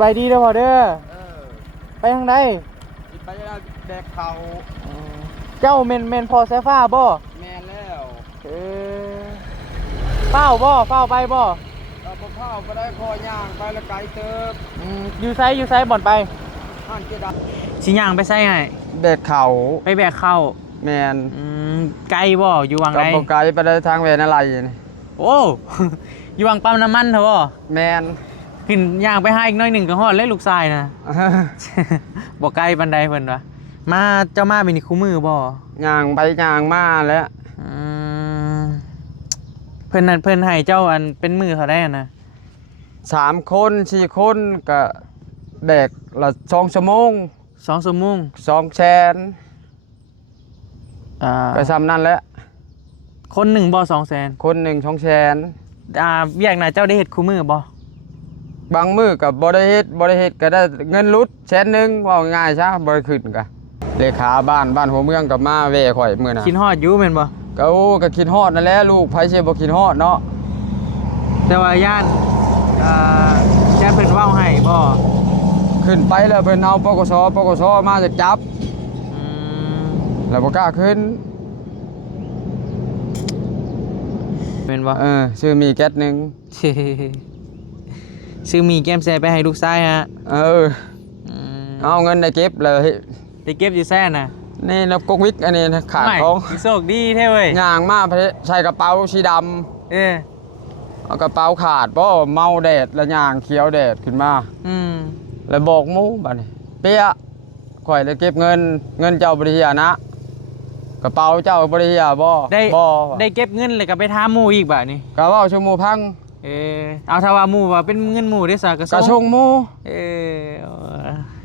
บายดีเด้อพ่อเด้อไปทางใดไปแดกเขาเจ้าเมนพอสายฟ้าบ่แมนแล้วเฝ้าบ่เฝ้าไปบ่เราบ่เข้าไปได้คอย่างไปละไกลเติบอยู่ไซบ่อนไปห้านเจดังสิย่างไปไซไงแบกเขาไปแบกเข้าแมนไกลบ่อยู่วังไหนก็บ่ไกลไปได้ทางเวนอะไรนี่โอ้อยู่วังปั๊มน้ำมันเถอะบ่แมนขึ้นย่างไปให้อีกน้อยหนึ่งก็ฮอดเลยลูกชายนะบ่ไกลปานใดเพิ่นวะมาเจ้ามาเป็นคู่มือบ่ย่างไปย่างมาแล้วเพิ่นให้เจ้าอันเป็นมือเขาได้นะ3 คน4 คนก็แบกละ2 ชั่วโมง2 ชั่วโมง2 แสนก็ซ้ำนั่นแหละคนหนึ่งบ่2 แสนคนหนึ่ง2 แสนเวียกน่ะเจ้าได้เฮ็ดคู่มือบ่บางมือกับบ่ได้เฮ็ดก็ได้เงินรุด100,000ว่าง่ายซะบ่ได้ขึ้นก็เลขาบ้านหัวเมืองกับมาแว่ข่อยมื้อน่ะคิดฮอดอยู่แม่นบ่ก็คิดฮอดนั่นแหละลูกไผสิบ่คิดฮอดเนาะแต่ว่าย่านเพิ่นเว้าให้บ่ขึ้นไปแล้วเพิ่นเอาปกสมาจะจับแล้วบ่กล้าขึ้นแม่นบ่ซื้อมีแก๊สนึงซื้อมีแก้มแซ่ไปให้ลูกชายฮะเอาเงินได้เก็บเลยได้เก็บอยู่แซ่น่ะนี่นับกกวิกอันนี้ขาดของโชคดีแท้เว้ยย่างมาใส่กระเป๋าสีดำเอากระเป๋าขาดเพราะเมาแดดแล้วย่างเขียวแดดขึ้นมาแล้วบอกมูบัดนี้เปี้ยข่อยเลยเก็บเงินเจ้าบริเฮียนะกระเป๋าเจ้าบริเฮียบ่ได้เก็บเงินเลยก็ไปถามหมู่อีกบัดนี้ก็เว้าชั่วโมงพังเอาถ้าว่าหมู่ว่าเป็นเงินหมู่ได้ซะก็ชงหมู่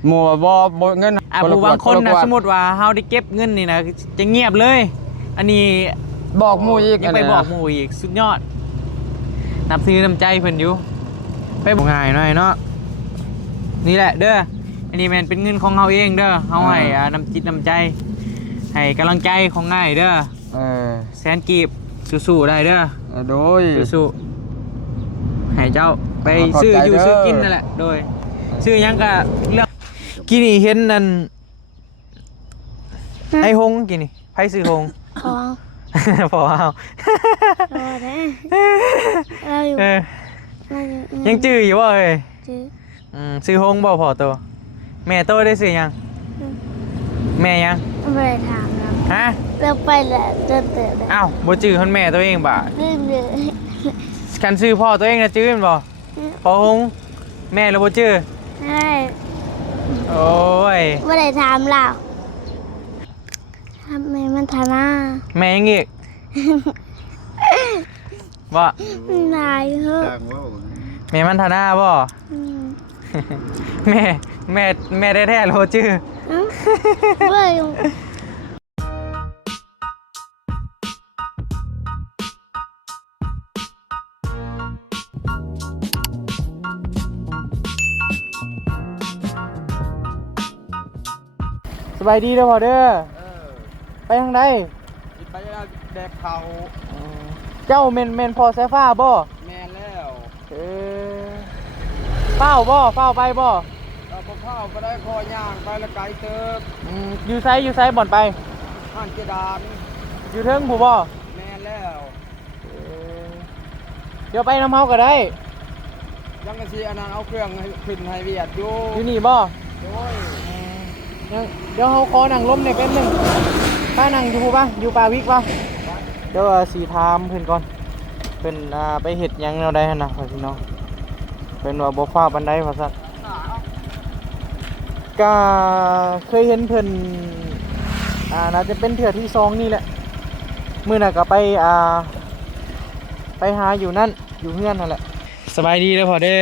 หมู่บ่เงินผู้บางคนนะสมมุติว่าเฮาได้เก็บเงินนี่นะจะเงียบเลยอันนี้บอกหมู่อีกยังไปบอกหมู่อีกสุดยอดนับถือน้ำใจเพิ่นอยู่ไปบ่ง่ายหน่อยเนาะนี่แหละเด้ออันนี้แม่นเป็นเงินของเฮาเองเด้อเฮาให้น้ำจิตน้ำใจให้กำลังใจของง่ายเด้อแสนกีบสู้ๆได้เด้อโดยสู้ๆให้เจ้าไปซื้ออยู่ซื้อกินนั่นแหละโดยซื้อยังก็เรื่องกินนี่เห็นนั่นไอ้หงกินนี่ไผซื้อหงพอเอายังจื้ออยู่บ่เอ้ยซื้อหงบ่พอตัวแม่โตได้ซื้อยังแม่ยังไม่ได้ถามครับฮะเราไปแล้วจนเติบอ้าวบ่จื้อคนแม่ตัวเองบ่ลืมเลยคันซื้อพ่อตัวเองนะจื้อมันบ่พอหงแม่เราบ่จื้อใช่โอ้ยไม่ได้ถามเราทำไมมันทานาแม่ยังอีกบ่นายเหรอแม่มันทานาบ่แม่แท้ๆเราจื้อเว้ยสบายดีเด้อพ่อเด้อไปทางใดไปแดกเขาเจ้าเมนพอสายฟ้าบ่แมนแล้วเฝ้าบ่เฝ้าไปบ่เราบ่เข้าไปได้คอย่างไปละไกลเติบอยู่ไซบ่อนไปห้านเจดานอยู่เทิงผู้บ่แมนแล้วเดี๋ยวไปน้ำเฮาก็ได้ยังก็สิอันนั้นเอาเครื่องขึ้นให้เวียดอยู่นี่บ่โอ้ยเดี๋ยวเขาขอนั่งล้มในเป็นหนึ่งป้านั่งอยู่ป่ะอยู่ป่าวิกป่ะเดี๋ยวสีทามเพื่อนก่อนเพื่อนไปเห็ดยังเราได้นะพี่น้องเป็นว่าบ่ฟ้าบันไดว่าสักก็เคยเห็นเพื่อนน่าจะเป็นเถื่อที่2นี่แหละมื้อน่ะก็ไปหาอยู่นั่นอยู่เฮือนนั่นแหละสบายดีแล้วพอเด้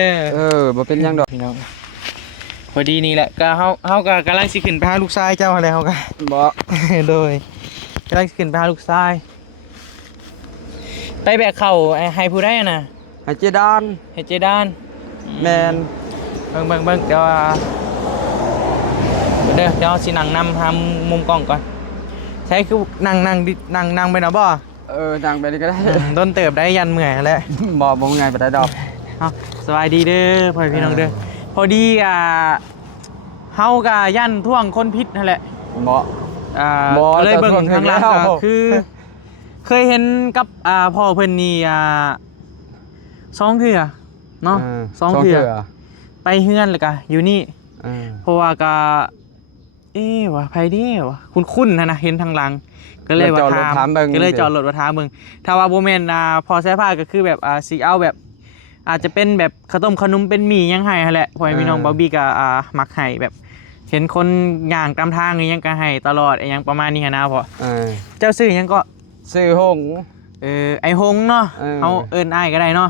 อบ่เป็นยังดอกพี่น้องพอดีนี่แหละก็เฮาก็กำลังสิขึ้นไปหาลูกชายเจ้าอะไรเฮาก็บ่โดยกำลังสิขึ้นไปหาลูกชายไปแบกเข่าให้ผู้ได้น่ะให้เจดานแมนเบิ่งเดี๋ยวสินั่งนำหามุมกล้องก่อนใช้คือนั่งไปนะบ่นั่งไปนี่ก็ได้ต้นเติบได้ยันเมื่อยแล้วบ่ไงไปได้ดอกสบายดีเด้อพ่อพี่น้องเด้อ พอดีเฮากะยันท่วงคนพิษนั่นแหละ บ่ บ่ เลยเบิ่ง แต่ท่วง ทางหลัง ถึงแล้ว ก็คือ เคยเห็นกับพ่อเพิ่นนี่สองเทื่อเนาะสองเทื่อไปเฮือนแล้วก็อยู่นี่เพราะว่าก็ว่าไผเด้วะคุ้นๆนะเห็นทางหลัง ก็เลยว่าถามก็เลยจอดรถมาถามมึงถ้าว่าบ่แม่นพอใช้ผ้าก็คือแบบสิเอาแบบ อาจจะเป็นแบบขนมเป็นหมี่ยังให้หั่นแหละพ่อแม่พี่น้องบอบบี้ก็มักให้แบบ เห็นคนย่างตามทางนี่ยังก็ให้ตลอดอย่างประมาณนี้นะพ่อเจ้าซื้อยังก็ ซื้อหง ไอหงเนาะเฮาเอิ้นอ้ายก็ได้เนาะ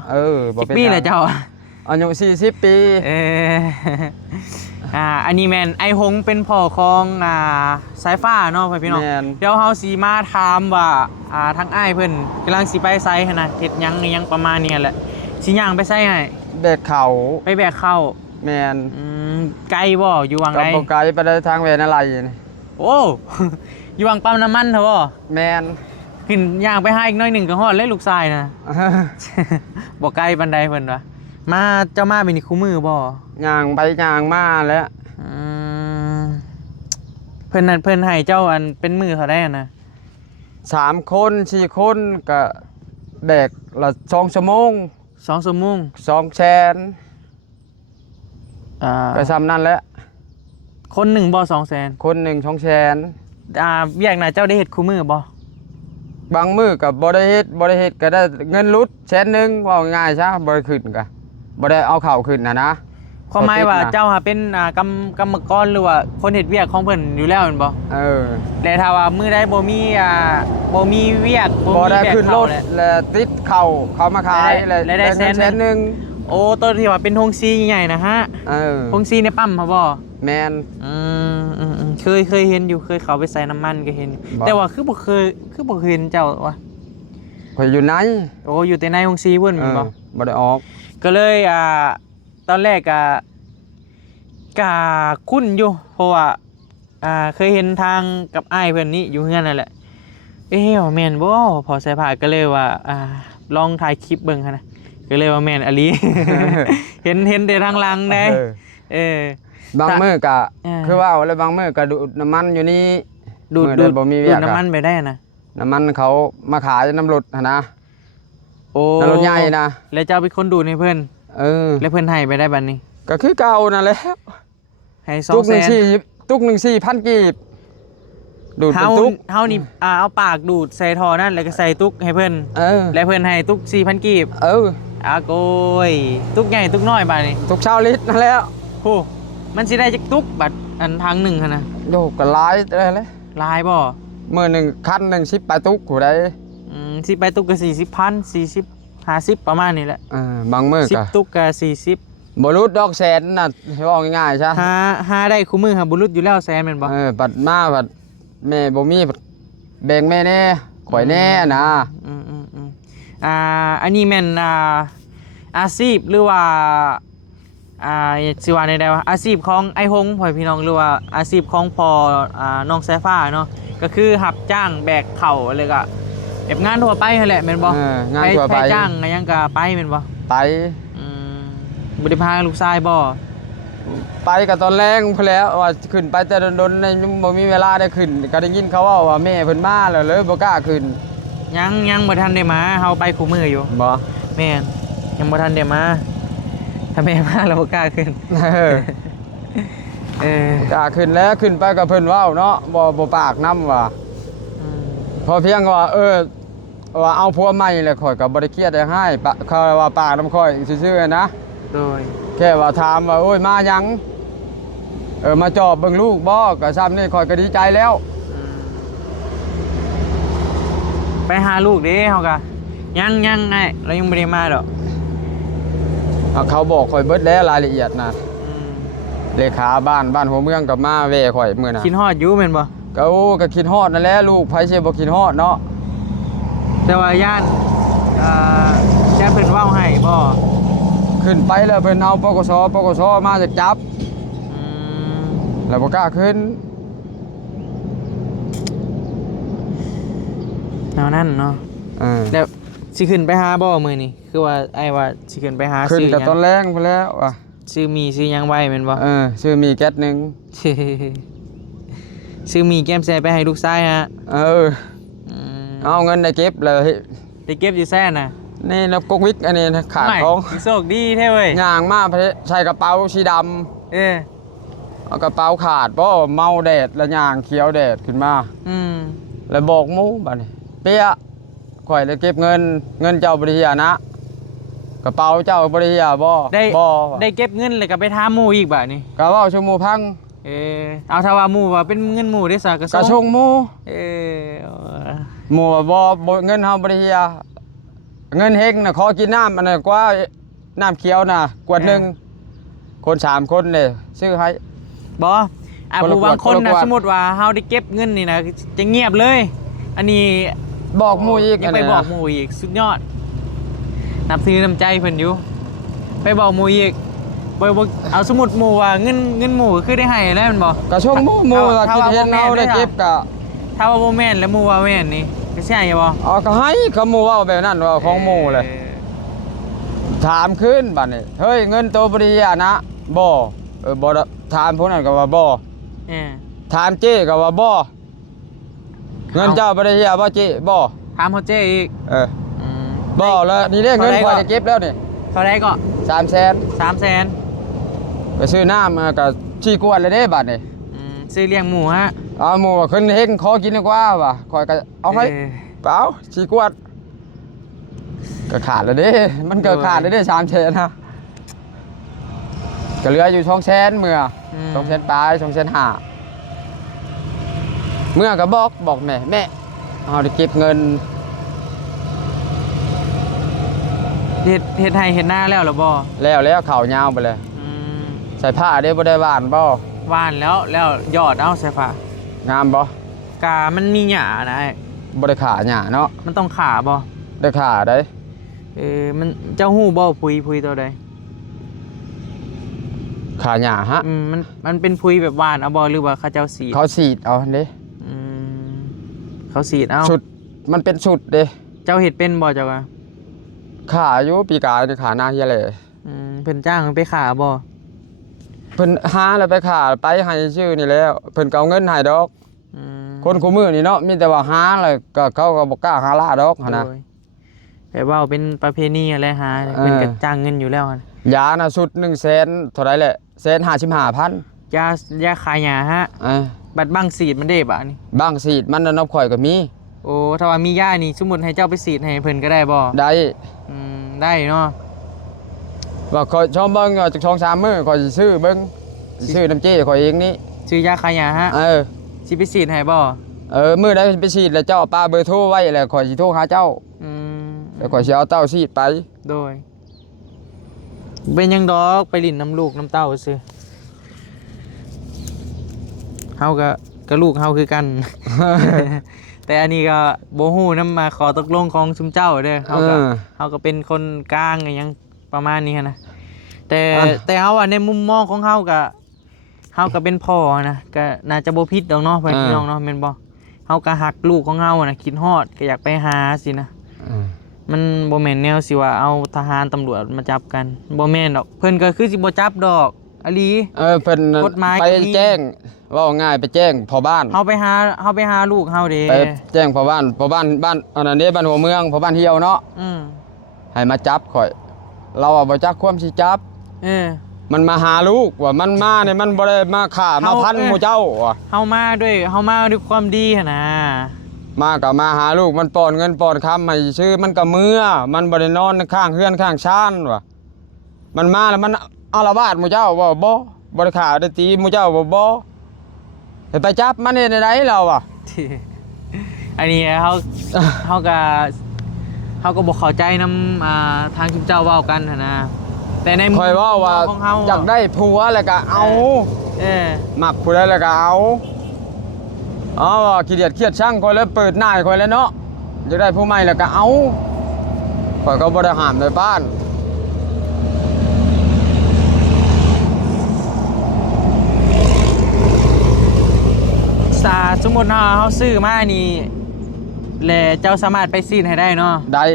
บ่เป็น ปีแหละเจ้าอายุ40 ปีอันนี้แม่นไอหงเป็นพ่อของสายฟ้าเนาะพ่อพี่น้องเดี๋ยวเฮาสิมาถามว่าทางอ้ายเพิ่นกำลังสิไปไสหั่นน่ะเฮ็ดหยังประมาณนี้แหละสิย่างไปไสให้แบกเข่าไปแบกเข้าแม่นไกลบ่อยู่วังใดก็บ่ไกลไปได้ทางเวรอะไรนี่โอ้ อยู่วังปั๊มน้ำมันเถอะบ่แม่นขึ้นย่างไปหาอีกน้อยหนึ่งก็ฮอดเลยลูกชายนะบ่ไกลปานใดเพิ่นวะมาเจ้ามาเป็นคู่มือบ่ย่างไปย่างมาแล้วเพิ่นให้เจ้าอันเป็นมือเขาได้นะ3 คน4 คนก็แบกละ2 ชั่วโมง2 ชั่วโมง2 แสนก็ซ้ำนั่นแหละคนหนึ่งบ่2 แสนคนหนึ่ง2 แสนเวียกน่ะเจ้าได้เฮ็ดคู่มือบ่บางมื้อก็บ่ได้เฮ็ดก็ได้เงินลุดแสนนึงว่าง่ายซะบ่ได้ขึ้นก็บ่ได้เอาเข้าขึ้นนะความหมายว่าเจ้าเป็นกรรมกรหรือว่าคนเฮ็ดเวียกของเพิ่นอยู่แล้วแม่นบ่แต่ถ้าว่ามื้อใดบ่มีเวียกบ่ได้ขึ้นรถแล้วติดเข้ามาขายแล้วได้แสนนึงโอ้ตัวที่ว่าเป็นธงซีใหญ่ๆนะฮะธงซีในปั๊มครับบ่แมนเคยเห็นอยู่เคยเขาไปใส่น้ำมันก็เห็นแต่ว่าคือบ่เคยเห็นเจ้าวะข่อยอยู่ไหนโอ้อยู่แต่ในธงซีเพิ่นบ่บ่ได้ออกก็เลยตอนแรกก็คุ้นอยู่เพราะว่าเคยเห็นทางกับอ้ายเพิ่นนี่อยู่เฮือนนั่นแหละแม่นบ่พอใส่ผ้าก็เลยว่าลองถ่ายคลิปเบิ่งหั่นนะก็เลยว่าแม่นอลี เห็นแต่ทางหลังได้บางมื้อก็คือว่าแล้วบางมื้อก็ดูดน้ำมันอยู่นี่ดูดบ่มีเวียกน้ำมันไปได้นะน้ำมันเขามาขายน้ำรถนะโอ้น้ำรถใหญ่นะแล้วเจ้าเป็นคนดูดให้เพิ่นแล้วเพิ่นให้ไปได้บัดนี้ก็คือเก่านั่นแหละให้2 แสนตุก1 4,000 กีบดูดเป็นตุกเฮานี่เอาปากดูดใส่ท่อนั่นแล้วก็ใส่ตุกให้เพิ่นแล้วเพิ่นให้ตุก 4,000 กีบโกยตุกใหญ่ตุกน้อยบัดนี้ตุก20 ลิตรนั่นแล้วโอ้มันสิได้จักตุกบัดอันทางหนึ่งหั่นน่ะโยกก็หลายได้เลยหลายบ่มื้อนึงคันนึง10 ไปตุกกูได้10 ไปตุกก็ 40,000 40 50ประมาณนี้แหละบางมื้อก็10 ตุกก็40บ่รุดดอกแสนน่ะว่าง่ายๆซะหาได้คู่มือบ่รุดอยู่แล้วแสนแม่นบ่ปัดมาปัดแม่บ่มีแบ่งแม่แน่ข่อยแน่นะอันนี้แม่นอาชีพหรือว่าสิว่าได้ว่าอาชีพของไอ้หงพ่อพี่น้องหรือว่าอาชีพของพ่อน้องสายฟ้าเนาะก็คือรับจ้างแบกเข่าอะไรก็แบบงานทั่วไปนั่นแหละแม่นบ่งานทั่วไปจ้างหยังก็ไปแม่นบ่ไปบ่ได้พาลูกชายบ่ไปกับตอนแรกพุ่นแล้วว่าขึ้นไปแต่ดนๆในบ่มีเวลาได้ขึ้นก็ได้ยินเขาว่าแม่เพิ่นมาแล้วเลยบ่กล้าขึ้นยังบ่ทันได้มาเฮาไปคู่มืออยู่บ่แม่นยังบ่ทันได้มาถ้าแม่มาเราบ่กล้าขึ้นกล้าขึ้นแล้วขึ้นไปกับเพิ่นเว้าเนาะบ่ปากนำว่าพอเพียงว่าว่าเอาผัวใหม่แล้วข่อยก็บ่ได้เครียดได้ให้เขาว่าปากนำข่อยซื่อๆนะโดยแค่ว่าถามว่าโอ้ยมายังมาจอบเบิ่งลูกบ่ก็ซ้ำนี่ข่อยก็ดีใจแล้วไปหาลูกเด้เฮาก็ยังไงเรายังบ่ได้มาดอกเขาบอกข่อยเบิดแล้วรายละเอียดนะเลขาบ้านหัวเมืองกับมาแว่ข่อยมื้อน่ะคิดฮอดอยู่แม่นบ่ก็คิดฮอดนั่นแหละลูกไผสิบ่คิดฮอดเนาะแต่ว่าย่านแค่เพิ่นเว้าให้บ่ขึ้นไปแล้วเพิ่นเอาปกสมาจะจับแล้วบ่กล้าขึ้นนั่นเนาะแล้วสิขึ้นไปหาบ่มื้อนี้คือว่าไอ้ว่าสิขึ้นไปหาขึ้นแต่ตอนแรกพุ่นแล้วว่ะ ซื้อมีซื้อหยังไว้แม่นบ่ ซื้อมีแก๊สหนึง ซื้อมีแก้มแซ่ไปให้ลูกชายฮะ อืม เอาเงินได้เก็บเลย ได้เก็บอยู่แซ่น่ะ นี่นับกกวิกอันนี้นะขาด ไม่ ของ โชคดีแท้เว้ย ย่างมาใส่กระเป๋าสีด เออ ำเอากระเป๋าขาดเพราะเมาแดดแล้วย่างเขียวแดดขึ้นมา อืม แล้วบอกหมูบัดนี้เปี้ยข่อยเลยเก็บเงินเจ้าบริเฮียนะกระเป๋าเจ้าบริเฮียบ่ ได้ บ่ ได้เก็บเงินเลยก็ไปถามหมู่อีกบัดนี้ กะว่าชั่วโมงพัง เออเอาถ้าว่าหมู่ว่าเป็นเงินหมู่ได้ซะก็ กะชงหมู เออ หมูว่าบ่เงินเฮาบริเฮียเงินเฮงน่ะขอกินน้ำอันนั้นกว่าน้ำเขียวน่ะกวดหนึงคน3คนเลยซื้อให้ บ่อ่ะ คนละ ผู้บางคน ขวด นะ คนละขวด สมมุติว่าเฮาได้เก็บเงินนี่นะจะเงียบเลย อันนี้ บอกหมูอีก ยังไป นนี้ บอก นะ หมู่อีกสุดยอดนับถือน้ำใจเพิ่นอยู่ไปบอกหมู่อีกบ่เอาสมมุติหมู่ว่าเงินหมู่คือได้ให้แล้วแม่นบ่ กะชงหมูว่า ถ้า คิด ว่า เห็น บ่แม่น เอาได้ ได้ล่ะ เก็บกะ ถ้าว่าบ่แม่นแล้วหมู่ว่าแม่นนี่ก็ใช่บ่ เอาก็ให้เขาหมูว่าแบบนั้นว่าของหมูเลย ถามขึ้นบัดนี้เฮ้ยเงินตัวบริยานะบ่บ่ถามพวกนั้นก็ว่าบ่ เออ ถามเจ้ก็ว่าบ่เงินเจ้าบริยาบ่เจ้บ่ ถามเขาเจ้อีก อืม ม บ่แล้วนี่ได้เงิน เท่าไหร่ พอ ก็ จะเก็บแล้วนี่ เท่าไรก็ 300,000 300,000 ไปซื้อน้ำมาก็ชี้กวนเลยเด้บัดนี้ ซื้อเลี้ยงหมูฮะ เอาหมูว่าขึ้นเฮงขอกินดีกว่าว่ะข่อยก็เอาให้เปล่าชี้กวนก็ขาดแล้วเด้มันก็ขาดแล้วเด้300,000นะก็เหลืออยู่200,000เมื่อ 200,000ปลาย2,500เมื่อก็บอกแม่เอาได้เก็บเงิน เฮ็ดให้เฮ็ดหน้าแล้วเหรอบ่ แล้วข่าวยาวไปเลย อืม ใส่ผ้าได้บ่ได้หวานบ่ หวานแล้วยอดเอาใส่ฝาง ามบ่ กามันมีหญ้านะไอ้ บ่ได้ขาหญ้าเนาะ มันต้องขาบ่ ได้ขาได้ มันเจ้าฮู้บ่พุยตัวใด ขาหญ้าฮะ มันเป็นพุยแบบหวานเอาบ่หรือว่าเขาเจ้าสีด เขาสีดเอาเด้ อืมเขาสีดเอา ชุดมันเป็นชุดเด้ เจ้าเฮ็ดเป็นบ่เจ้าว่า ขาอยู่ปีกายนี่ขาหน้าเฮียแหละ เพิ่นจ้างไปขาบ่ เพิ่นหาแล้วไปขาไปให้ชื่อนี่แล้วเพิ่นก็เอาเงินให้ดอก อืม คนคู่มือนี่เนาะมีแต่ว่าหาแล้วก็เขาก็บ่กล้าหาล่าดอกหั่นนะ โดยแบบว่าเป็นประเพณีอะไรหา เออ เพิ่นก็จ้างเงินอยู่แล้วอะ ยาน่ะชุด100,000เท่าไหร่แหละ155,000 ยาขายหญ้าฮะ บัตรบังสีดมันได้บะนี่ บางสีดมันน่ะนับข่อยก็มี โอ้ถ้าว่ามีย่านี่สมมุติให้เจ้าไปสีดให้เพิ่นก็ได้บ่ ได้ ได้เนาะ ว่าข่อยชอบเบิ่งเอาจาก2-3มื้อข่อยสิซื้อเบิ่งสิซื้อน้ำเจ้ข่อยเองนี่ ชื่อยาขายยาฮะ เออ สิไปสีดให้บ่ มื้อใดไปฉีดแล้วเจ้าป้าเบอร์โทรไว้แล้วข่อยสิโทรหาเจ้า อืม แล้วข่อยสิเอาเต้าฉีดไป โดยเป็นหยังดอกไปลิ้นน้ำลูกน้ำเต้าซื่อเฮาก็ลูกเฮาคือกัน แต่อันนี้ก็บ่ฮู้นำมาขอตกลงของชุมเจ้าเด้อเฮาก็เป็นคนกลางอิหยังประมาณนี้หั้นนะแต่เฮาว่าในมุมมองของเฮาก็เป็นพ่อนะก็น่าจะบ่ผิดดอกเนาะพ่อพี่น้องเนาะแม่นบ่เฮาก็ฮักลูกของเฮานะคิดฮอดก็อยากไปหาสินะมันบ่แม่นแนวสิว่าเอาทหารตำรวจมาจับกันบ่แม่นดอกเพิ่นก็คือสิบ่จับดอกอลี เพิ่น กฎหมาย ไป ก็มี แจ้งเว้าง่ายไปแจ้งพ่อบ้าน เฮาไปหาลูกเฮาเด้ ไปแจ้งพ่อบ้านอันนั้นเด้บ้านหัวเมืองพ่อบ้านเฮียวเนาะ อืม ให้มาจับข่อย เราอ่ะบ่จักความสิจับ มันมาหาลูกว่ามันมาเนี่ยมันบ่ได้มาฆ่ามาพันหมู่เจ้าว่ะ เฮามาด้วยความดีหั่นนะ มาก็มาหาลูกมันป้อนเงินป้อนคำให้ชื่อมันก็เมื่อมันบ่ได้นอนข้างเฮือนข้างชานว่ะมันมาแล้วมันอาละวาดหมู่เจ้าว่าบ่ได้ฆ่าได้ตีหมู่เจ้าบ่ให้ไปจับมันเฮ็ดได้เราอ่ะ อันนี้เฮาก็บ่เข้าใจนำทางชุมเจ้าเว้ากันหั่นนะแต่ในมุม ข่อยว่าว่า ของเฮา อยากได้ผัวแล้วก็เอา มักผู้ใดแล้วก็เอาว่าขี้เดียดเครียดช่างข่อยแล้วเปิดหน้าให้ข่อยแล้วเนาะอยากได้ผู้ใหม่แล้วก็เอาข่อยก็บ่ได้ห้ามในบ้าน สมมุติเฮาซื้อมานี่แลเจ้าสามารถไปซีดให้ได้เนาะ ได้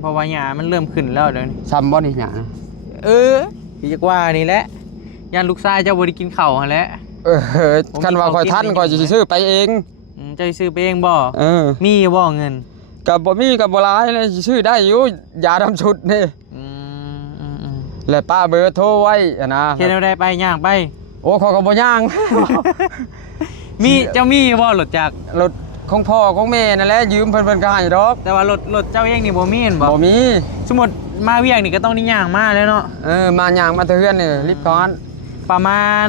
เพราะว่าหญ้ามันเริ่มขึ้นแล้วเดี๋ยวนี้ ซ้ำบ่นี่หยัง เออ พี่จักว่านี่แหละยันลูกชายเจ้าบ่ได้กินข้าวหั่นแหละ คันว่าข่อยทันข่อยสิซื้อไปเอง เจ้าสิซื้อไปเองบ่ มีบ่เงิน ก็บ่มีก็บ่หลายเลยสิซื้อได้อยู่ยาดำชุดนี่ อืม แล้วป้าเบอร์โทรไว้อะนะ เฮ็ดแนวใดไปย่างไป โอ้เขาก็บ่ย่าง เจ้ามีบ่รถจักร รถของพ่อของแม่นั่นแหละยืมเพิ่นก็ให้ดอก แต่ว่ารถเจ้าเองนี่บ่มีเห็นบ่ บ่มี สมมุติมาเวียงนี่ก็ต้องนี่ย่างมาแล้วเนาะ มาย่างมาเทือนนี่รีบก่อน ประมาณ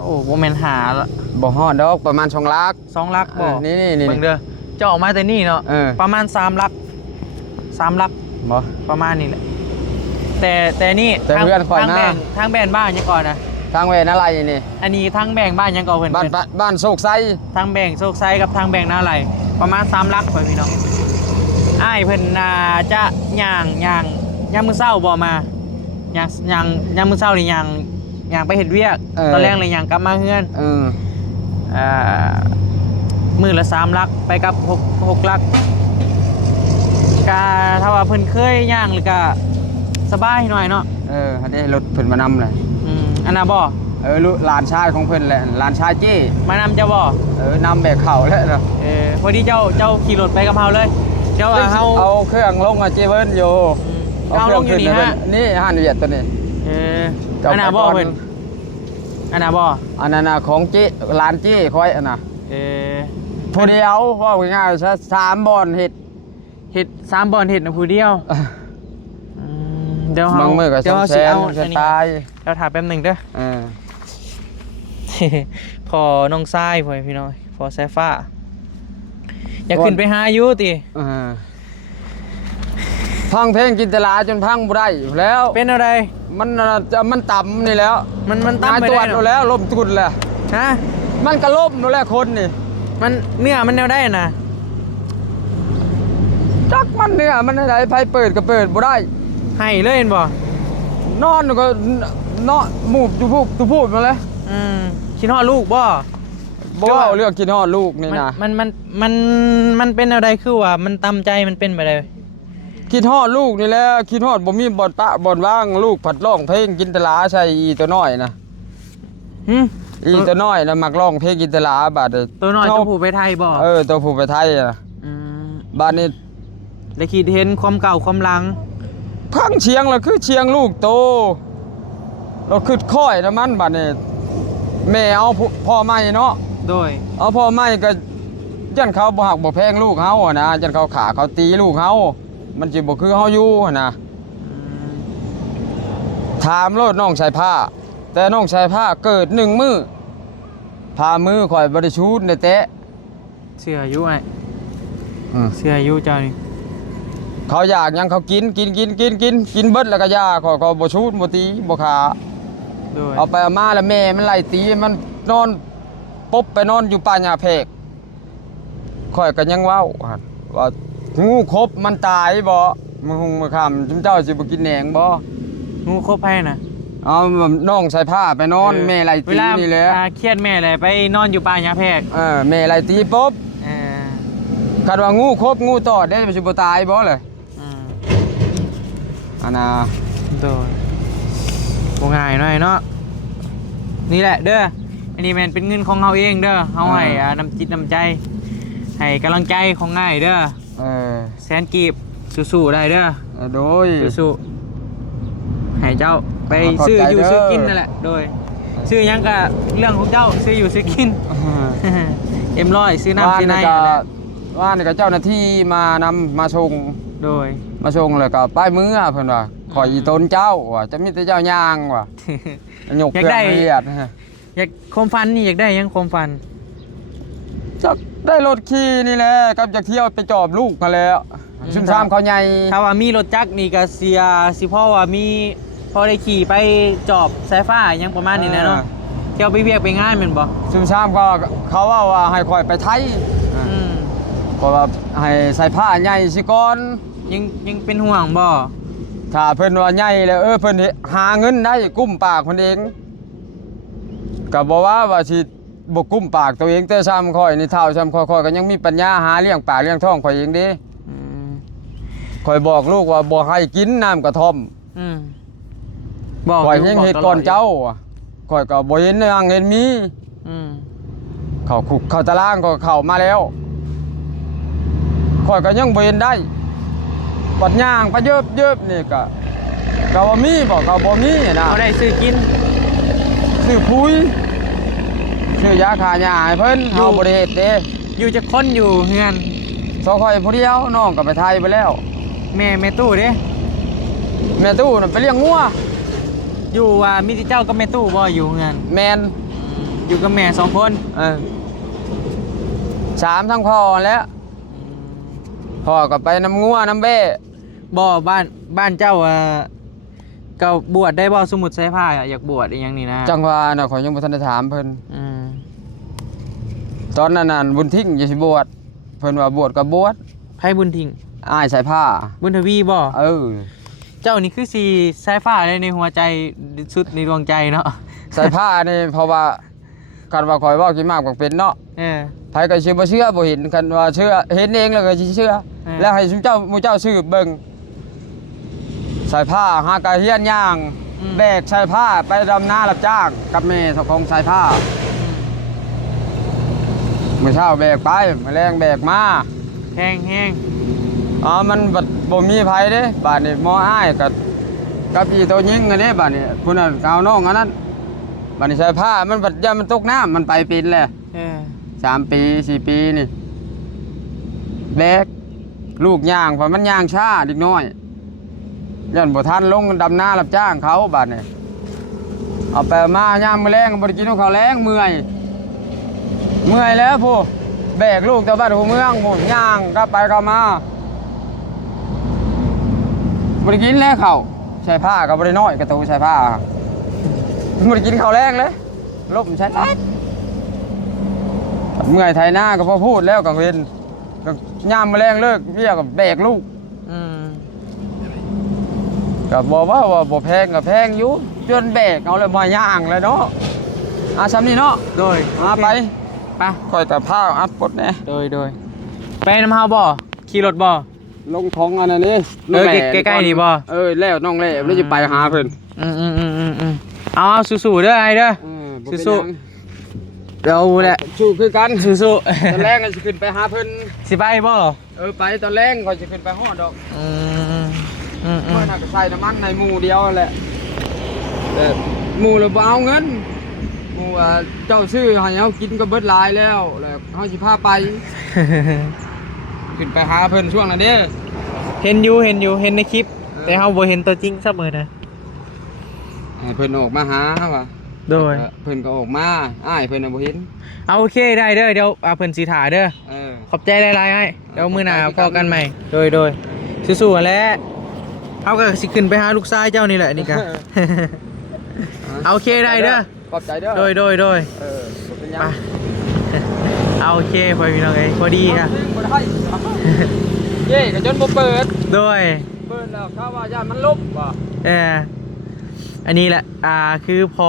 โอ้บ่แม่นหาละ บ่ฮอดดอกประมาณ2ลัก 2 ลักบ่ นี่ เบิ่งเด้อเจ้าออกมาแต่นี่เนาะ ประมาณ3 ลัก3 ลัก บ่ ประมาณนี้แหละแต่นี่ แต่เพื่อนข่อยนะ ทางแบนบ้านยังก่อนนะ ทางเวรอะไรนี่ อันนี้ทางแบ่งบ้านยังก่อนเพิ่น บ้านโศกไซ ทางแบ่งโซกไซกับทางแบ่งนาไหลประมาณ3 ลักไปพี่น้องอ้ายเพิ่นน่าจะย่างมื้อเช้าบ่มาย่างมื้อเช้านี่ย่างไปเฮ็ดเวียกตอนแรกเลยย่างกลับมาเฮือนมื้อละ3 ลักไปกับ6 ลักก็ถ้าว่าเพิ่นเคยย่างหรือก็สบายหน่อยเนาะอันนี้รถเพิ่นมานำเลยอันน่ะบ่หลานชายของเพิ่นแหละหลานชายเจ้มานำเจ้าบ่นำแบกเข่าแล้วเนาะพอดีเจ้าขี่รถไปกับเฮาเลยเจ้าว่าเฮาเอาเครื่องลงเจเบิ้ลอยู่ เอาลงอยู่นี่ฮะนี่หันเวียดตัวนี้อันน่ะบ่เพิ่นอันน่ะบ่อันนั้นน่ะของเจ้หลานเจ้ค่อยอันน่ะผู้เดียวว่าง่ายๆซะ3บ่อนเฮ็ด3 บ่อนเฮ็ดน่ะผู้เดียวเดี๋ยวเฮาเดี๋ยวสิเอาอันนี้เราถามแป๊บนึงเด้อพอน้องทรายพ่อพี่น้องพอสายฟ้าอยากขึ้นไปหาอยู่ติพังเพลงกินตลาจนพังบ่ได้แล้วเป็นอะไรมันต่ำนี่แล้วมันต่ำไปได้แล้วล่มตุนแล้วฮะมันก็ล่มนั่นแหละคนนี่มันเนื้อมันแนวได้น่ะจักมันเนื้อมันอะไรไผเปิดก็เปิดบ่ได้ให้เลยเห็นบ่นอนก็เนาะมูบอยู่พูดมาเลยคิดฮอดลูกบ่เรื่องคิดฮอดลูกนี่นะมันเป็นอะไรคือว่ามันตำใจมันเป็นไปได้คิดฮอดลูกนี่แหละคิดฮอดบ่มีบ่อนปะบ่อนว่างลูกผัดร้องเพลงกินตลาใส่อีตัวน้อยนะอีตัวน้อยนะมักร้องเพลงกินตลาบาดตัวน้อยตัวผู้ไปไทยบ่ตัวผู้ไปไทยนะบาดนี้ได้คิดเห็นความเก่าความหลังพังเชียงแล้วคือเชียงลูกโตเราคือค่อยนะมันบัดนี้แม่เอาพ่อใหม่เนาะโดยเอาพ่อใหม่ก็ยันเขาบ่หักบ่แพงลูกเฮาอ่ะนะยันเขาขาเขาตีลูกเฮามันสิบ่คือเฮาอยู่นะถามโลดน้องชายผ้าแต่น้องชายผ้าเกิด1มื้อพามือข่อยบ่ได้ชูดในแตะเสื้ออายุไอ้เสื้ออายุเจ้านี่เขาอยากยังเขากินเบิดแล้วก็ยาเขาบ่ชูดบ่ตีบ่ขาเอาไปเอามาแล้วแม่มันไล่ตีมันนอนปุ๊บไปนอนอยู่ป่าหญ้าเพกข่อยก็ยังเว้าว่างูครบมันตายบ่มึงมาคำจุ๊เจ้าสิบ่กินแหนงบ่งูครบให้น่ะเอาน้องใส่ผ้าไปนอนแม่ไล่ตีนี่แหละเครียดแม่เลยไปนอนอยู่ป่าหญ้าเพกแม่ไล่ตีปุ๊บคาดว่างูครบงูตอดได้สิบ่ตายบ่เลยอันน่ะโดยบ่ง่ายหน่อยเนาะนี่แหละเด้ออันนี้มันเป็นเงินของเราเองเด้อเฮาให้น้ำจิตน้ำใจให้กำลังใจของง่ายเด้อแสนกีบสู้ๆได้เด้อโดยสู้ๆให้เจ้าไปซื้ออยู่ซื้อกินนั่นแหละโดยซื้อยังก็เรื่องของเจ้าซื้ออยู่ซื้อกินM100ซื้อน้ำซื้อในว่านี่ก็เจ้าหน้าที่มานำมาชงโดยมาชงแล้วก็ป้ายมือเพิ่นว่าขออีตนเจ้าว่าจะมีแต่เจ้าย่างว่ะยกเครื่องเรียดอยากคมฟันนี่อยากได้ยังคมฟันจะได้รถขี่นี่แหละกับอยากเที่ยวไปจอบลูกมาแล้วชุมชามเขาใหญ่ถ้าว่ามีรถจักรนี่ก็เสียสิพ่อว่ามีพอได้ขี่ไปจอบสายฟ้ายังประมาณนี้นะเนาะเที่ยวไปเวียกไปง่ายแม่นบ่ชุมชามก็เขาว่าให้คอยไปไทยเพราะว่าให้ใส่ผ้าใหญ่สิก่อนยังเป็นห่วงบ่ถ้าเพิ่นว่าใหญ่แล้วเพิ่นหาเงินได้กุ้มปากเพิ่นเองก็บ่ว่าสิบ่กุ้มปากตัวเองแต่ซ้ำค่อยนี่เท่าซ้ำค่อยก็ยังมีปัญญาหาเลี้ยงปากเลี้ยงท้องค่อยเองเด้ค่อยบอกลูกว่าบ่ให้กินน้ำกระท่อม บอก ข่อย อยู่ ยัง บอก เฮ็ด ตลอด ก่อนเจ้าข่อยก็บ่เห็นนางเห็นมี อืม เขาคุกเขาตารางก็เข้ามาแล้วข่อยก็ยังบ่เห็นได้ปัดย่างไปเยิบนี่ก็บ่มีบ่ก็บ่มีนะ เขาได้ซื้อกิน ซื้อปุ๋ยซื้อยาฆ่าหญ้าให้เพิ่น อยู่ เฮาบ่ได้เฮ็ดเด้ อยู่จะคนอยู่เฮือน สอข่อยผู้เดียวน้องก็ไปไทยไปแล้ว แม่ตู้เด้ แม่ตู้น่ะไปเลี้ยงงัว อยู่มีแต่เจ้ากับแม่ตู้บ่อยู่เฮือน แม่น อยู่กับแม่2 คน สามทั้งพ่อแล้วพ่อก็ไปน้ำงัวน้ำเบ้ บ่บ้านเจ้าก็บวชได้บ่สมุดใช้ผ้าอยากบวชอีหยังนี่นะ จังหวะน่ะข่อยยังบ่ทันได้ถามเพิ่น อืม ตอนนั้นน่ะบุญทิ้งจะสิบวชเพิ่นว่าบวชก็บวช ไผบุญทิ้ง อ้ายใส่ผ้า บุญทวีบ่ เออ เจ้านี่คือสิใช้ฟ้าได้ในหัวใจสุดในดวงใจเนาะ ใส่ผ้านี่เพราะว่าคันว่าข่อยเว้ากินมากกว่าเป็นเนาะ เออ ไผก็สิบ่เชื่อบ่เห็นคันว่าเชื่อเห็นเองแล้วก็สิเชื่อ แล้วให้ซุมเจ้าหมู่เจ้าสืบเบิ่งใส่ผ้าหากะเฮียนย่าง แบกใส่ผ้าไปดำนารับจ้างกับแม่เจ้าของใส่ผ้ามื้อเช้าแบกไปมื้อแลงแบกมา แพงแห้ง มันบัดบ่มีไผเด้บาดนี้หมออ้ายกับอีตัวยิงอันนี้บาดนี้ผู้นั้นก็เอาน้องอันนั้นบาดนี้ใส่ผ้ามันบัดยามมันตกน้ำมันไปเป็นแหละ เออ 3 ปี4 ปีนี่แบกลูกย่างเพราะมันย่างช้าเด็กน้อยย้อนบ่ทันลงดำนารับจ้างเขาบาดนี้เอาไปมายามมื้อแลงบ่ได้กินข้าวแลงเมื่อยแล้วผู้แบกลูกแต่บ้านหัวเมืองผู้ย่างกลับไปกลับมาบ่ได้กินแล้วข้าวใส่ผ้าก็บ่ได้น้อยกระตูใส่ผ้าบ่ได้กินข้าวแรงเลยลบใช้เมื่อยไถนาก็พอพูดแล้วกังเวนก็ย่ามมื้อแรงเลิกเบี้ยก็แบกลูก อืม ก็บอกว่าบ่แพงก็แพงอยู่จนแบกเอาเลยมาย่างเลยเนาะซ้ำนี่เนาะ โดย ไป ไป ค่อยกับผ้าอัดปดแน่ โดยไปน้ำเฮาบ่ขี่รถบ่ ลงท้องอันนั้นนี่ ใกล้ๆนี่บ่ แล้วน้องแหล่แล้วจะไปหาเพิ่น เอาสู้ๆเด้อไอ้เด้อ สู้เดี๋ยวแหละ สู้คือกัน สู้ ตอนแรกก็สิขึ้นไปหาเพิ่น สิไปบ่ ไปตอนแรกก็สิขึ้นไปฮอดดอก อืม เพิ่นน่ะก็ใส่น้ำมันในหมู่เดียวแหละแต่หมู่เราบ่เอาเงินหมู่เจ้าซื้อให้เฮากินก็เบิดหลายแล้วเฮาสิพาไป ขึ้นไปหาเพิ่นช่วงนั้นเด้อ เห็นในคลิป แต่เฮาบ่เห็นตัวจริงซับมื้อนะ ให้เพิ่นออกมาหาว่ะ โดย เพิ่นก็ออกมาอ้ายเพิ่นน่ะบ่เห็น เอาโอเคได้เด้อเดี๋ยวเพิ่นสิถ่าเด้อ ขอบใจหลายๆให้เดี๋ยวมื้อหน้าพอกันใหม่โดยสู้ๆแหล้วเฮาก็สิขึ้นไปหาลูกชายเจ้านี่แหละนี่ก็ เอาโอเคได้เด้อ ขอบใจเด้อ โดย บ่เป็นหยัง ไปเอาโอเคพอพี่น้องเอ้ยพอดีค่ะ บ่ได้เย้ก็จนบ่เปิด โดย เปิดแล้วข้าว่าย่านมันลบว่ะ อันนี้แหละคือพอ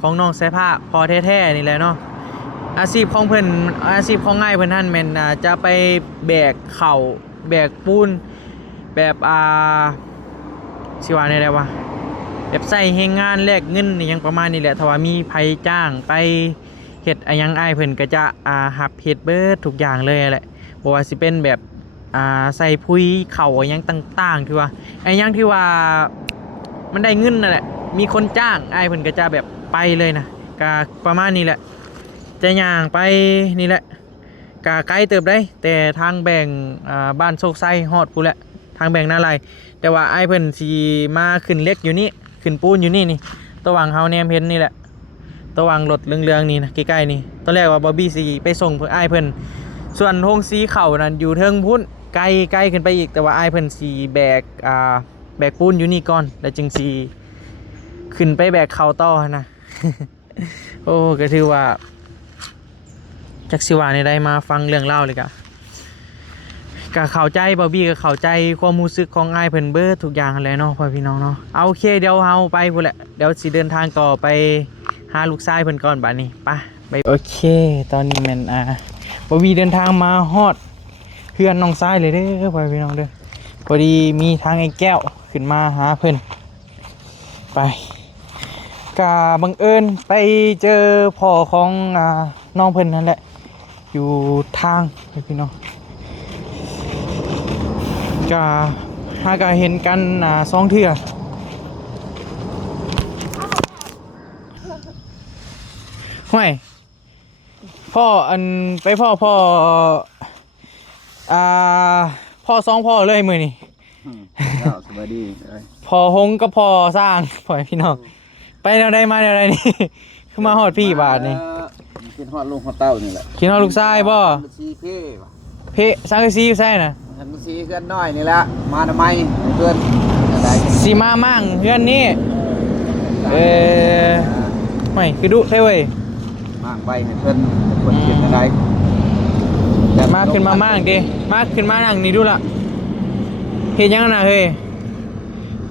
ของน้องสายผ้าพอแท้ๆนี่แหละเนาะอาชีพของเพิ่นอาชีพของง่ายเพิ่นท่านแม่นจะไปแบกเข่าแบกปูนแบบสิว่าได้วะแบบใส่แรงงานแลกเงินอหยังประมาณนี้แหละถ้าว่ามีไผจ้างไปเฮ็ดอะหยังอ้ายเพิ่นก็จะหับเฮ็ดเบิดทุกอย่างเลยแหละบ่ว่าสิเป็นแบบใส่พุยเข่าอะหยังต่างๆที่ว่าอะหยังที่ว่ามันได้เงินนั่นแหละมีคนจ้างอ้ายเพิ่นก็จะแบบไปเลยนะก็ประมาณนี้แหละจะย่างไปนี่แหละก็ไกลเติบได้แต่ทางแบ่งบ้านโศกไซฮอดพู้นแหละทางแบ่งนาลายแต่ว่าอ้ายเพิ่นสิมาขึ้นเล็กอยู่นี่ขึ้นปูนอยู่นี่ตะวังเฮาแนมเห็นนี่แหละตะวังรถเรืองๆนี่นะใกล้ๆนี่ตอนแรกว่าบอบบี้สิไปส่งอ้ายเพิ่นส่วนโฮงสีเข่านั่นอยู่เทิงพุ่นไกลขึ้นไปอีกแต่ว่าอ้ายเพิ่นสิแบกแบกปูนอยู่นี่ก่อนแล้วจึงสิขึ้นไปแบกเข่าต่อนะ โอ้ก็ถือว่าจักสิว่าในได้มาฟังเรื่องเล่าเลยกะเข้าใจบอบบี้ก็เข้าใจความรู้สึกของอ้ายเพิ่นเบิดทุกอย่างแหละเนาะพ่อพี่น้องเนาะเอาโอเคเดี๋ยวเฮาไปพุ่นแหละเดี๋ยวสิเดินทางต่อไปหาลูกชายเพิ่นก่อนบัดนี้ไปโอเคตอนนี้แม่นบอบบี้เดินทางมาฮอดเพื่อนน้องชายเลยเด้อพ่อพี่น้องเด้อพอดีมีทางไอ้แก้วขึ้นมาหาเพิ่น ไปกาบังเอิญไปเจอพ่อของน้องเพิ่นนั่นแหละอยู่ทางพี่น้องกาหากาเห็นกัน2 เทื่อห่วยพ่ออันไปพ่อพ่อ2 พ่อเลยมือนี่ สวัสดี พ่อหงกับพ่อสร้างพ่อพี่น้องไปแนวใดมาแนวใดนี่ คือมาฮอดพี่บาทนี่ กินฮอดลูกฮอดเต้านี่แหละ คิดฮอดลูกชายบ่ ซีเพ่ เพสังกะสีอยู่ไสน่ะ หันซีเพื่อนน้อยนี่แหละมาทำไมเพื่อนอะไร สิมามั่งเฮือนนี้ไม่คือดุเท่เว้ย มากไปให้เพื่อนคนเขียนอะไร มาขึ้นมามั่งดิมาขึ้นมานั่งนี่ดูล่ะเฮ็ดหยังน่ะเฮ้ย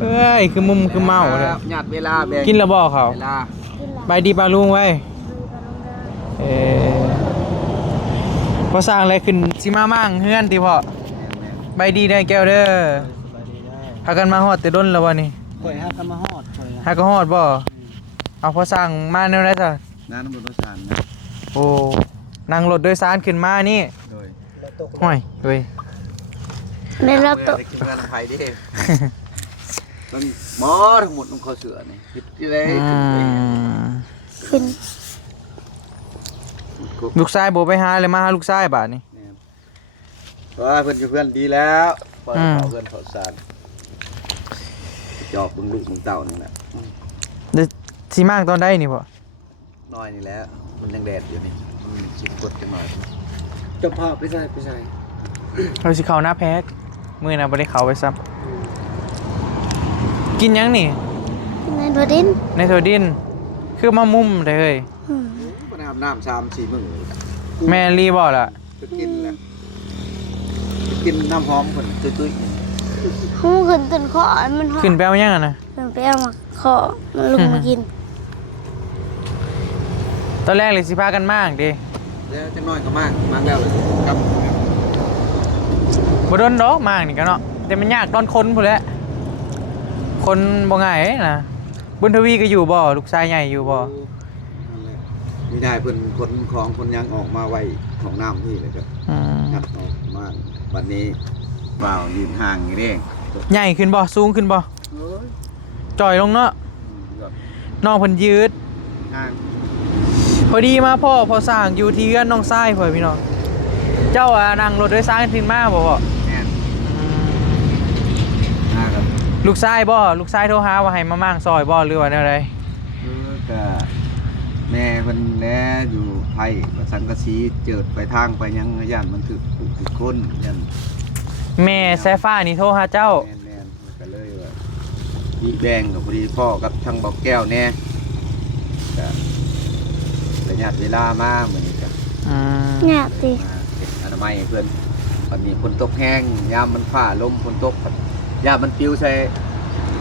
เอ้ยคือมุมคือเมาเลย หยาดเวลาแบ่ง กินแล้วบ่เขา เวลา ไปดีปลาลุงไว้พอสร้างอะไรขึ้นสิมามั่งเฮือนติพ่อไปดีได้แก้วเด้อพากันมาฮอดแต่ด้นแล้ววะนี่ ข่อยฮักกันมาฮอดข่อย หาก็ฮอดบ่เอาพอสร้างมาแนวไหนซะ น้ำบนรถสารนะ โอ้นั่งรถโดยสารขึ้นมานี่ โดย ห่วยเว้ย ไม่รับตัว กินงานไทยดิต้นหมอทั้งหมดต้องเขาเสือนี่คิดที่ไร ขึ้น ลูกชายบ่ไปหาเลยมาหาลูกชายบาดนี่ ว่าเพื่อนกับเพื่อนดีแล้วเพื่อนเขาสารจอบบึงลูกบึงเต่านี่แหละ เดี๋ยวสิมากตอนใดนี่พ่อ น้อยนี่แหละมันยังแดดอยู่นี่มันชิมกดกันหน่อยจะพาไปใส่ เราสิเข้าหน้าแพ็กมื้อน่ะบ่ได้เข้าไปซ้ำกินหยังนี่ ในตัวดิน ในโทดินคือมามุมได้เฮ้ย มันอาบน้ำ3-4 มื้อ แม่รีบ่ล่ะ จะกินแหละกินน้ำหอมคนตุ้ย หูขึ้นต้นคอมันหอ ขึ้นไปเอาหยังอะนะ มันไปเอามาคอมันลุกมากิน ตอนแรกเลยสิพากันมากดิ แล้วจะน้อยก็มากแล้วเลยครับ บ่โดนดอกมากนี่กันเนาะแต่มันยากตอนคนพุ่นแหละคนบ่ง่ายนะบุญทวีก็อยู่บ่ลูกชายใหญ่อยู่บ่ ไม่ได้เพิ่นคนของคนยังออกมาไว้ของน้ำนี่เลยครับ งัดออกมาวันนี้เปล่ายืนห่างอย่างนี้ ใหญ่ขึ้นบ่สูงขึ้นบ่จ่อยลงเนาะน้องเพิ่นยืด ห่าง พอดีมาพ่อสร้างอยู่ที่เรือนน้องชายพ่อพี่น้องเจ้านั่งรถโดยสารขึ้นมาบ่พ่อ แน่นครับ ลูกชายโทรหาว่าให้มามั่งซอยบ่หรือว่าแนวใด ก็แม่เพิ่นแลอยู่ไผสังกะสีเจิดไปทางไปยังย่านมันถึกคนย่าน แม่สายฟ้านี่โทรหาเจ้า แน่นก็เลยว่าพี่แดงกับพอดีพ่อกับช่างบอกแก้วแน่ก็ระยะเวลามาเหมือนกัน เนี่ยสิ เป็นอนามัยเพื่อนมันมีฝนตกแห้งยามมันฝ่าลมฝนตกยามมันปิวใส่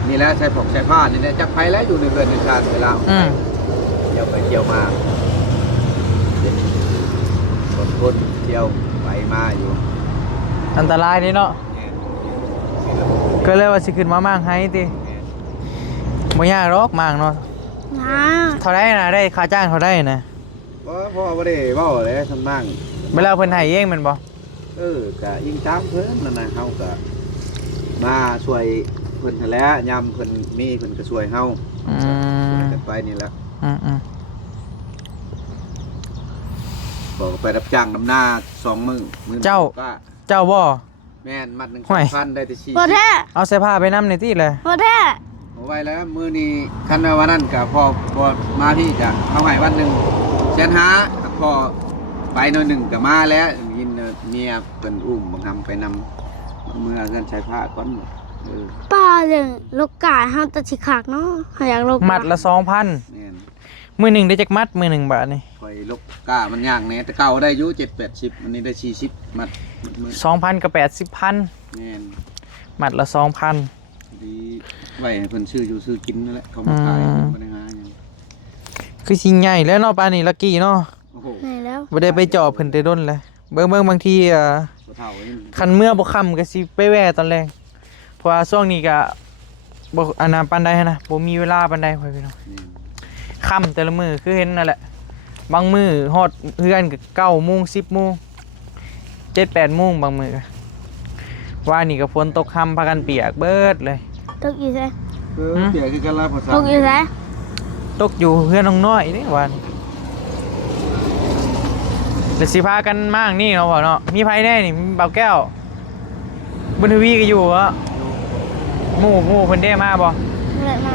นี่แหละใส่ผงใส่ผ้านี่แหละจักไผแล้วอยู่ในเรือนในชาติเวลาเที่ยวไปเที่ยวมาเป็นคนเที่ยวไปมาอยู่ อันตรายนี่เนาะก็เลยว่าสิขึ้นมามั่งให้ติบ่ยากหรอกมั่งเนาะ นะ เท่าได้นะได้ค่าจ้างเท่าได้นะ พ่อบ่ได้เว้าเลยสำนัก เวลาเพิ่นให้เองแมันบ่ ก็ยิงตามเพิ่นนั่นน่ะเฮาก็มาช่วยเพิ่นนั่นแหละยามเพิ่นมีเพิ่นก็ช่วยเฮากันไปนี่แหละ บอกไปรับจ้างนำหน้า2 มื้อเจ้าบ่ แม่นมัด1 ห่วย 2,000ได้แต่4 พอแท้ เอาเสื้อผ้าไปนำในที่เลย พอแท้ เอาไว้แล้วมื้อนี้คันว่าวันนั้นก็พอมาพี่จะเอาให้วันหนึงแสนหาพอไปหน่อยหนึงก็มาแล้วยินเมียเพิ่นอุ้มบังคับไปนำเมื่อเงินใช้ผ้าก่อนป้าเรื่องลูกกาห้ามตัดสิขากเนาะอยากลูก มัดละ 2,000 แม่น มื้อหนึงได้จักมัดมื้อหนึงบาทนี่ คอยลกกล้ามันย่างแน่แต่เก่าได้อยู่7-80วันนี้ได้40มัดมื้อ 2,000กับ80,000 แม่น มัดละ 2,000 ดีไว้ให้เพิ่นซื้ออยู่ซื้อกินนั่นแหละเขามาขายบ่ได้หาหยัง คือสิใหญ่แล้วเนาะปานนี้ลักกี้เนาะ โอ้โห ไหนแล้ว บ่ได้ไปเจาะเพิ่นแต่ด้นเลยเบิ่งบางทีบ่เท่านี่ คันเมื่อบ่ค่ำก็สิไปแว่ตอนแรงเพราะว่าช่วงนี้ก็ บ่อันนั้นปานใดนะบ่มีเวลาปานใดพ่อพี่น้องค่ำแต่ละมื้อคือเห็นนั่นแหละบางมื้อฮอดเฮือนก็9 โมง 10 โมง 7 8 โมงบางมื้อก็ว่านี่ก็ฝนตกค่ำพากันเปียกเบิดเลย ตกอยู่ไส เปียกคือกันละภาษา ตกอยู่ไส ตกอยู่เฮือนน้องน้อยนี่วันเดี๋ยวสิพากันมากนี่เนาะพ่อเนาะมีไผแน่นี่มีเบาแก้วบุญทวีก็อยู่วะหมู่เพิ่นได้มาบ่ เมื่อมา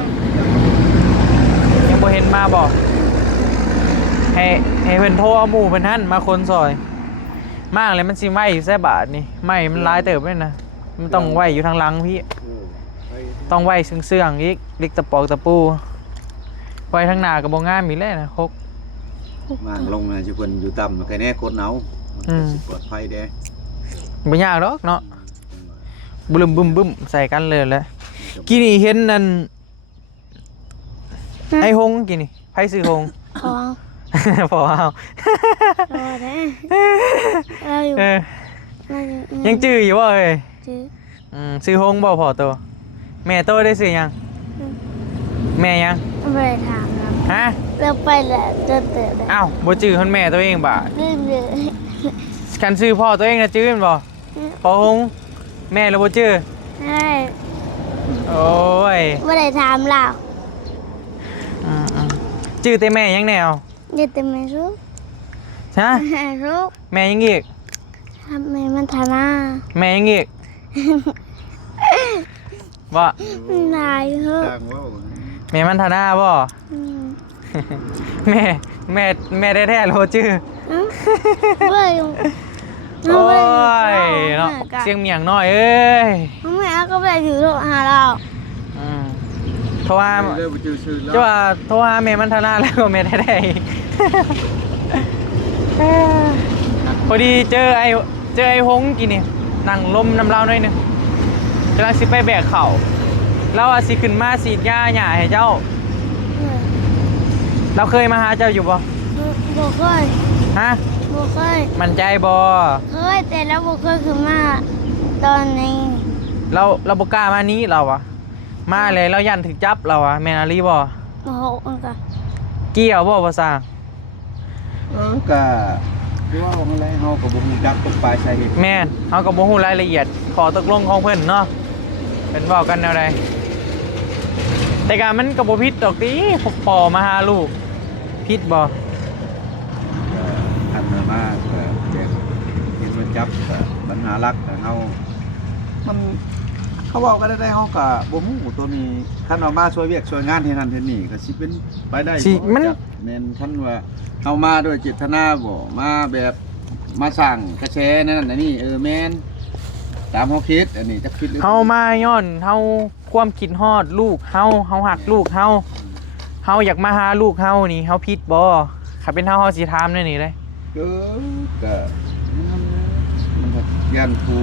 ยังบ่เห็นมาบ่ให้เพิ่นโทรเอาหมู่เพิ่นหั่นมาคนซอยมากเลยมันสิไหวอยู่แซ่บาทนี่ไหม้มันหลายเติบเลยนะมันต้องไหวอยู่ทางหลังพี่ต้องไหวเสื่องๆอีกลิกตะปอกตะปูไหวทางหน้าก็บ่งามอีกแล้วนะคก มางลงนะจุคนอยู่ต่ำแค่นี้โคตรหนาวมันก็สิปลอดภัยเด้ บ่ยากหรอกเนาะบึ้มบึ้มใส่กันเลยแหละกี่นี่เห็นนั่นไอ้หงกี่นี่ไผซื้อหง ของ พอเอา รอนะเราอยู่ เออ เราอยู่ ยังจื้ออยู่บ่เอ้ย จื้อ ซื้อหงบ่พอตัวแม่โตได้ซื้อยังแม่ยัง ไม่ได้ถามครับ ฮะ เราไปแล้วจนเติบได้ อ้าวบ่จื้อคนแม่ตัวเองบ่ ลืมเลย กันซื้อพ่อตัวเองนะจื้อแม่นบ่พอหงแม่แล้วบ่จื้อ ใช่ โอ้ย ไม่ได้ถามเรา อืมจื้อแต่แม่ยังแนว อย่าแต่ไม่รู้ ฮะ ไม่รู้ แม่ยังอีก ทำไมมันทาหน้า แม่ยังอีกบ่ นายเหรอ ต่างว่า แม่มันทาหน้าบ่ อืม แม่ได้แท้ๆโลจื้อ เอ้าเว้ย โอ้ย เนาะ เนาะเสียงเมียงน้อยเอ้ย แม่ก็ไปถือโทรหาเรา อืมโทรหา เริ่มจืดชื่อแล้ว จะว่าโทรหาแม่มันทาหน้าแล้วก็แม่ได้ๆอีกพอดีเจอไอ้หงกินนี่นั่งลมน้ำเล่าหน่อยหนึงกำลังสิไปแบกเข่าเราอาสิขึ้นมาสีดหญ้าหญ้าให้เจ้า เราเคยมาหาเจ้าอยู่บ่ บ่เคย ฮะ บ่เคย มันใจบ่ เคยแต่แล้วบ่เคยคือมาตอนนี้ เราบ่กล้ามานี้เราอะมาเลยเรายันถึกจับเราอะแม่นอาลีบ่ โอ้โหมันก็ เกี่ยวบ่ภาษา ก็คือว่าอะไรเฮาก็บ่ฮู้จักตกปลายสาเหตุ แม่นเฮาก็บ่ฮู้รายละเอียดขอตกลงของเพิ่นเนาะเป็นเว้ากันแนวใดแต่การมันก็บ่ผิดดอกติพ่อมาหาลูกผิดบ่ อันมากก็แบบเห็นมันจับก็ปัญหารักแต่เฮามันเขาเว้ากันได้เฮาก็บ่ฮู้ตัวนี้คันเอามาช่วยเวียกช่วยงานเฮ็ดนั่นเฮ็ดนี่ก็สิเป็นไปได้ สิมัน แม่นคันว่าเอามาด้วยเจตนาบ่มาแบบมาสร้างกระแสนั่นน่ะนี่แม่นตามเฮาคิดอันนี้จะคิดหรือ เฮามาย้อนเฮาความคิดฮอดลูกเฮาหักลูกเฮาอยากมาหาลูกเฮานี่เฮาผิดบ่ถ้าเป็นเฮาสิถามแนวนี้เลย ก็มันก็ยันครู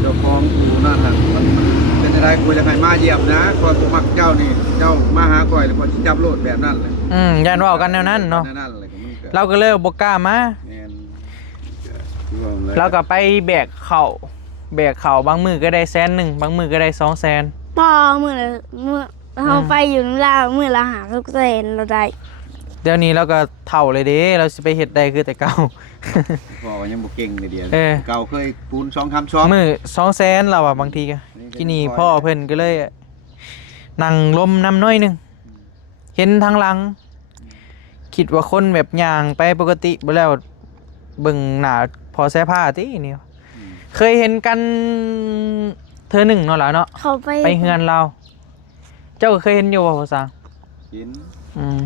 เจ้าของครูนั่นน่ะมันเป็นอะไรคุยแล้วไงมาเยี่ยมนะคอยกูมักเจ้านี่เจ้ามาหาก่อยแล้วก็สิจับโลดแบบนั้นเลย ย่านเว้ากันแนวนั้นเนาะ นั่นเลยก็มันก็ เราก็เลยบ่กล้ามา แม่นคือว่าอะไร เราก็ไปแบกเข่าบางมือก็ได้100,000บางมือก็ได้200,000 พอมื้อละมื้อเฮาไปอยู่นำลาวมื้อละ500เซนเราได้ เดี๋ยวนี้เราก็เฒ่าเลยเด้เราสิไปเฮ็ดได้คือแต่เก่า พ่อก็ยังบ่เก่งเลยเดียว เออ เก่าเคยปูน2คำซ้อม มือ200,000เราอ่ะบางทีก็กินนี่พ่อเพิ่นก็เลยนั่งลมน้ำน้อยหนึงเห็นทางหลัง คิดว่าคนแบบย่างไปปกติบ่แล้วเบิ่งหน้าพอแซ่ผ้าตินี่เคยเห็นกันเธอหนึ่งเนาะล่ะเนาะ เขาไป ไปเฮือนเรา เจ้าก็เคยเห็นอยู่บ่ภาษา กิน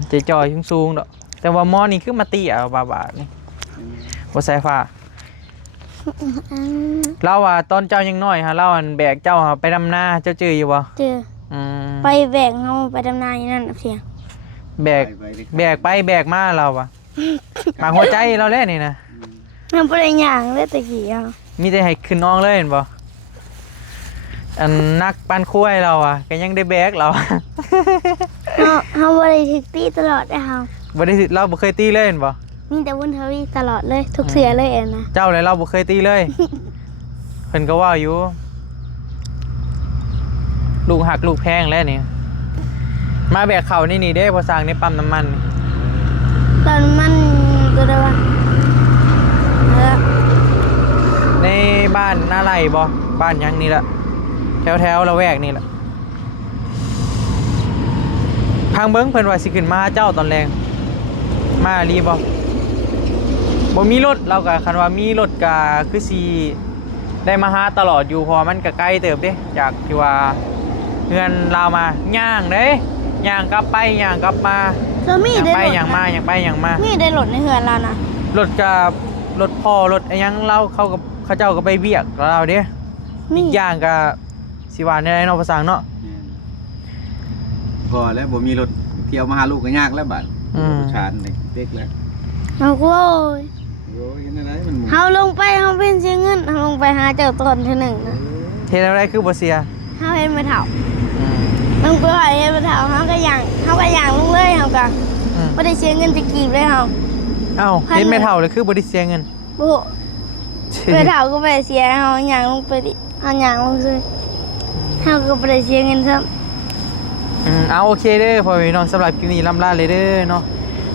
ใจจอยสูงๆดอกแต่ว่ามอนี่คือมาเตี้ยบาๆนี่บ่ใส่ฟ้า อืม เราว่าตอนเจ้ายังน้อยฮะเราอันแบกเจ้าหาไปดำนาเจ้าจื้ออยู่บ่ เจอ อืม ไปแบกเฮาไปดำนาอยู่นั่นเพียง แบกไปแบกมาเราอะหมางหัวใจเราแล่นี่นะ มันบ่ได้ย่างเลยตะกี้เฮา มีแต่ให้ขึ้นน้องเลยเห็นบ่อันนักปั้นคุ้ยเราอะก็ยังได้แบกเรา เฮาบ่ได้ถึกตีตลอดเด้อเฮา บ่ได้เราบ่เคยตีเลยเห็นบ่ มีแต่วุ้นทวีตลอดเลยทุกเทื่อเลยเอ็นนะ เจ้าเลยเราบ่เคยตีเลย เพิ่นก็ว่าอยู่ ลูกหักลูกแพงแล้วนี่มาแบกเข่านี่เด้พอสร้างในปั๊มน้ำมันนี่ ตอนมันก็ได้ว่าแล้ว ในบ้านหน้าไร่บ่บ้านยังนี่แหละแถวละแวกนี่แหละทางเบิ้งเพิ่นว่าสิขึ้นมาหาเจ้าตอนแรงมารีบ่มีรถเราก็คันว่ามีรถก็คือสิได้มาหาตลอดอยู่เพอมันก็ไกลเติบเด้จากที่ว่าเงินเรามาย่างเด้ย่างกลับไปย่างกลับมา เธอมี ย่าง ได้ ไป รถ ย่างมาย่างไปย่างมา มีได้รถในเฮือนเรานะ รถกับรถพ่อรถไอ้หยังเราเขาเจ้าก็ไปเบียกเราเด้ มี อีกอย่างก็สิว่าในไรเนาะภาษาเนาะ พอแล้วบ่มีรถเที่ยวมาหาลูกก็ยากแล้วบัด อืม ชานเด็กแล้ว เอาโว้ย โอ้ยเห็นอะไรมันหมู่ เฮาลงไปเฮาเป็นเสียเงินเฮาลงไปหาเจ้าตนเท่าหนึ่งนะ เทอะไรคือบ่เสีย เฮาเห็นมาเฒ่าลงไปว่าเห็นมาเฒ่าเฮาก็ย่างลงเลยเฮาก็ อืม บ่ได้เสียเงินจะกีบเลยเฮา เอ้าเห็นไม่เท่าเลยคือบ่ได้เสียเงิน บ่ไปเฒ่าก็บ่ได้เสียเฮาย่างลงไปดิเฮาย่างลงเลยเฮาก็บ่ได้เสียเงินซ้ำ เอาโอเคเด้อพ่อพี่น้องสำหรับคลิปนี้ลำลาเลยเด้อเนาะ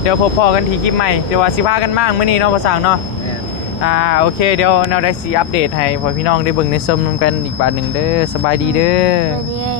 เดี๋ยวพบพอกันทีคลิปใหม่เดี๋ยวว่าสิพากันมากมื้อนี้เนาะภาษาเนาะ แม่น โอเคเดี๋ยวแนวได้สิอัปเดตให้พ่อพี่น้องได้เบิ่งในส้มนำกันอีกบาทหนึงเด้อสบายดีเด้อ ไปดี